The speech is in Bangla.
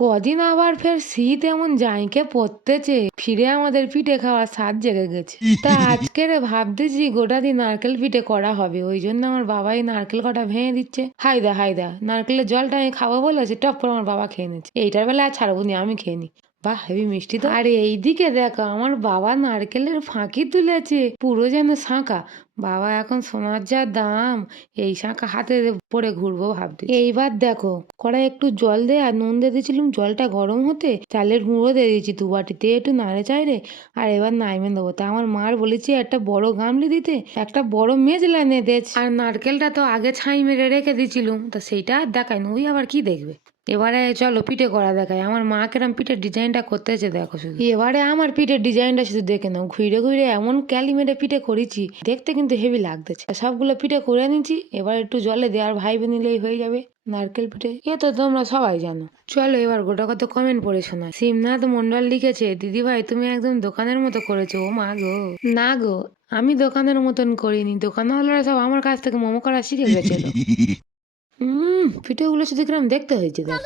কদিন আবার ফের শীত এমন জাঁকে পড়তেছে, ফিরে আমাদের পিঠে খাওয়ার স্বাদ জেগে গেছে। তা আজকে রে ভাবতেছি গোটা দিন নারকেল পিঠে করা হবে, ওই জন্য আমার বাবাই নারকেল কটা ভেঙে দিচ্ছে। হায়দা হায়দা, নারকেলের জলটা আমি খাবো বলেছে, টপ করে আমার বাবা খেয়ে নিচ্ছে। এইটার বেলা আর ছাড়বো নি, আমি খেয়ে নি। বাহ, হেভি মিষ্টি তো। আর এইদিকে দেখো আমার বাবা নারকেলের ফাঁকি তুলেছে, পুরো যেন শাঁখা। বাবা এখন সোনার যা দাম, এই শাঁখা হাতে পরে ঘুরবো ভাবতে। এইবার দেখো কড়াই একটু জল দিয়ে আর নুন দিয়ে দিয়েছিলাম, জলটা গরম হতে চালের গুঁড়ো দিয়ে দিয়েছি 2 বাটিতে, একটু নাড়ে চাইড়ে আর এবার নাইমে দেবো। তা আমার মার বলেছি একটা বড় গামলি দিতে, একটা বড় মেজলা এনে দিয়েছে। আর নারকেলটা তো আগে ছাই মেরে রেখে দিয়েছিলুম, তা সেইটা আর দেখাই না, ওই আবার কি দেখবে। এবারে চলো পিঠে করা দেখায়। আমার মা কেরম পিঠের ডিজাইনটা করতেছে দেখো শুধু। এবারে আমার পিঠের ডিজাইনটা শুধু দেখে নাও, ঘুরে ঘুরে এমন ক্যালি মেরে পিঠে করেছি, দেখতে কিন্তু হেভি লাগতেছে। সবগুলো পিঠে করে নিচ্ছি, এবার একটু জলে দিয়ে আর ভাইবে নিলেই হয়ে যাবে নারকেল পিঠে। এ তো তোমরা সবাই জানো। চলো এবার গোটা কত কমেন্ট পড়ে শোনা। শিবনাথ মন্ডল লিখেছে, দিদি ভাই তুমি একদম দোকানের মতো করেছো। ও মা গো, না গো, আমি দোকানের মতন করিনি, দোকানওয়ালারা সব আমার কাছ থেকে মোমো করা শিখে গেছিল। পিঠেগুলো শুধু কিরম দেখতে হয়েছে দেখ।